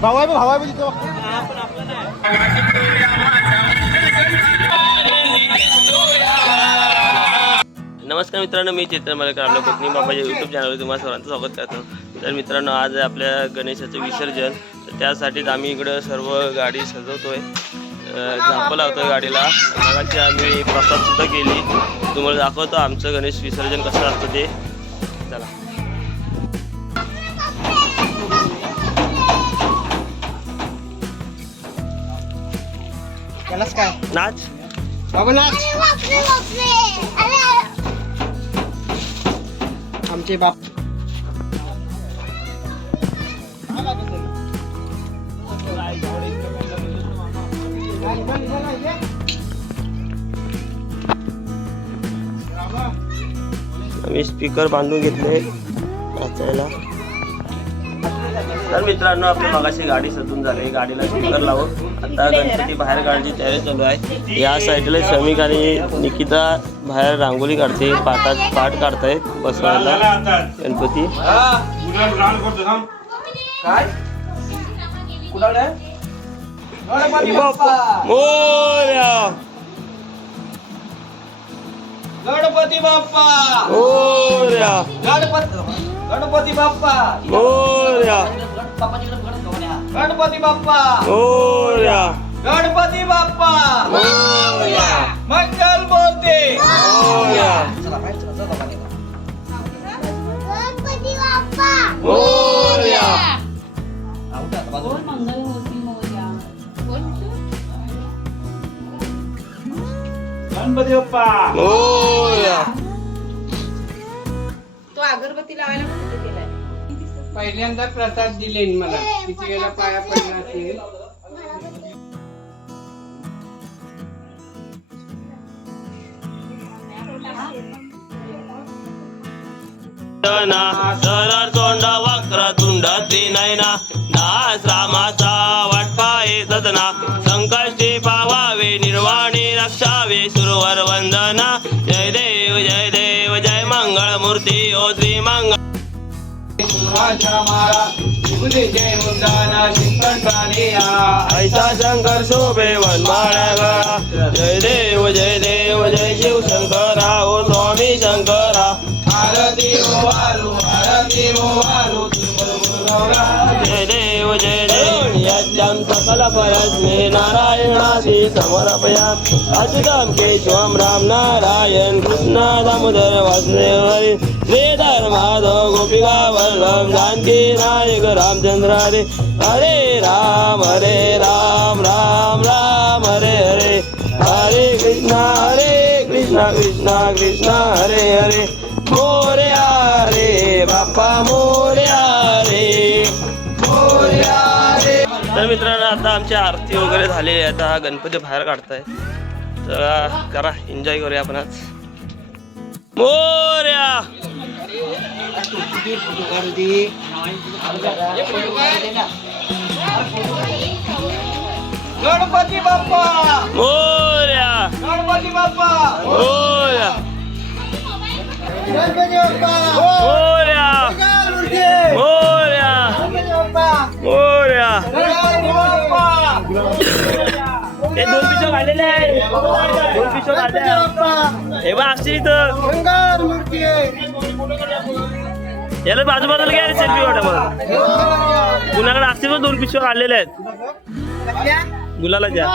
भाऊ आहे भाऊ आहे तिथं. नमस्कार मित्रांनो मी चेतन मलेकर आपल्या कोकणी बाबाच्या यूट्यूब चॅनलवर तुम्हाला सर्वांचं स्वागत करतो. तर मित्रांनो आज आहे आपल्या गणेशाचं विसर्जन. तर त्यासाठीच आम्ही इकडं सर्व गाडी सजवतोय. झापं लावतोय गाडीला. मगाची आम्ही प्रसादसुद्धा केली. तुम्हाला दाखवतो आमचं गणेश विसर्जन कसं असतं ते. त्यालाच काय? नाच. बाबा नाच. आमचे बाप. आम्ही स्पीकर बांधून घेतले नाचायला. तर मित्रांनो आपल्या मगाशी गाडी सजून झाली. गाडीला स्पीकर लावून आता गणपती बाहेर काढायची तयारी चालू आहे. या साईडला श्रमिक आणि निकिता बाहेर रांगोळी काढते पाटात पाठ काढतायत बसवायला. गणपती. गणपती बाप्पा. मोरया गणपती गणपती बाप्पा मोरया गणपती बाप्पा मोरया गणपती बाप्पा मोरया मंगल बोलते मोरया गणपती बाप्पा मोरया गणपती बाप्पा मोरया तो अगरबत्ती लावायला कुठे गेलाय? पहिल्यांदा प्रसाद दिले मला. किती वेळा पाया पडला असेल? ना सरळ तोंड वक्र तुंड त्रिनयना दास रामाचा वाटपाये सदना संकष्टी पावावे निर्वाणी रक्षावे सुरवर वंदना. जय देव जय देव जय मंगळ मूर्ती ओ श्री मंगळ सुहाचा मारा जय मुंदाना शिंपणकालिया ऐसा शंकर शोभे हो, वनमाळा जय देव जय देव. यज्ञं समर्पया. राम नारायण कृष्ण दामोदर वासुदेव हरी. श्रीधर माधव गोपिका वल्लभ जानकी नायक रामचंद्र हरे. हरे राम हरे राम राम राम हरे हरे. हरे कृष्णा हरे कृष्णा कृष्णा कृष्ण हरे हरे. मोरया हरे बाप्पा मोरया आता आमची आरती वगैरे झालेली आहे. आता हा गणपती बाहेर काढताय. तर करा. एन्जॉय करूया आपण आज. मोर्या! गणपती बाप्पा! मोर्या! गणपती बाप्पा! मोर्या! गणपती बाप्पा! आलेले आहे हे बघ असतील इथं. याला बाजू बाजूला घ्या सेल्फी वाटा मग कुणाकडे असतील पण दोन पिशव्या आलेले आहेत. गुलाला द्या.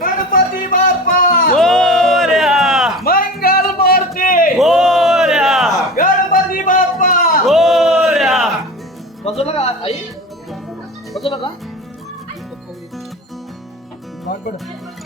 गणपती बाप्पा! बसवलं का आई बसवलं का बस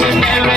اے میرے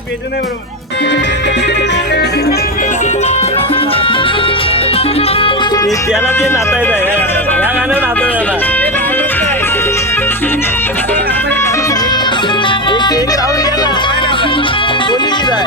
भेटणार त्याला ते नातायचं आहे या गाणं नातायला एक राहून गेला कोणी दिलाय?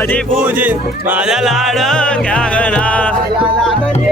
माझी पूजी माझ्या लाड क्या गणा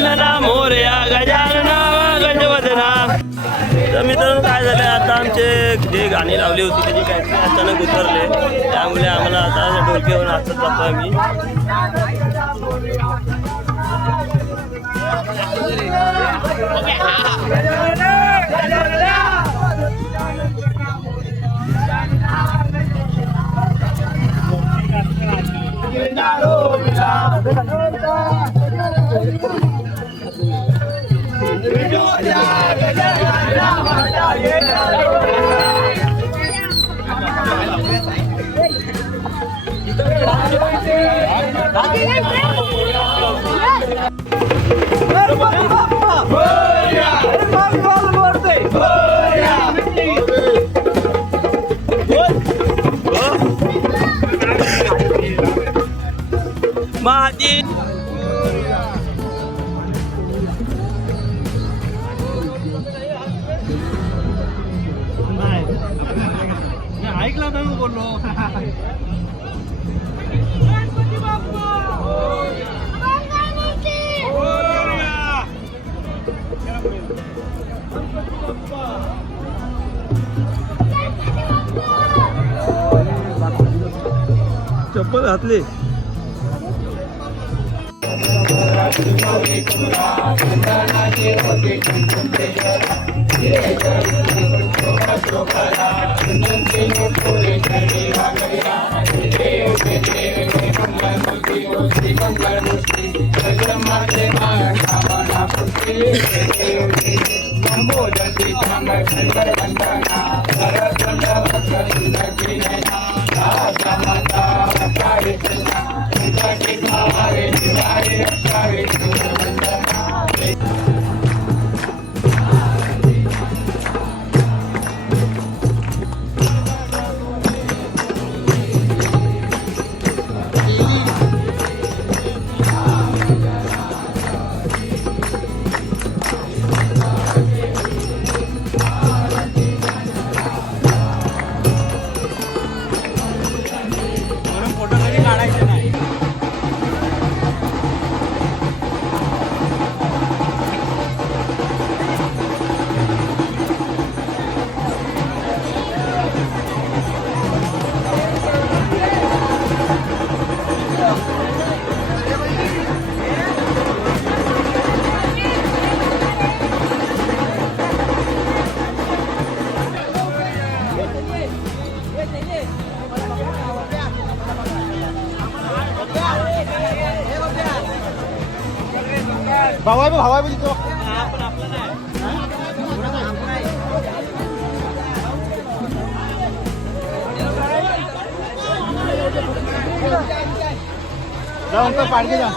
गजानना मोर्या गजानना गजवदना. तर मित्रांनो काय झालं आता आमचे जे गाणी लावली होती त्याची काय अचानक उतरले. त्यामुळे आम्हाला आता ढोलकीवर नाचत जातो आम्ही. माती चप्पल घातले Ave भावा आहे भावा आहे तो जाऊन. पाडगे जा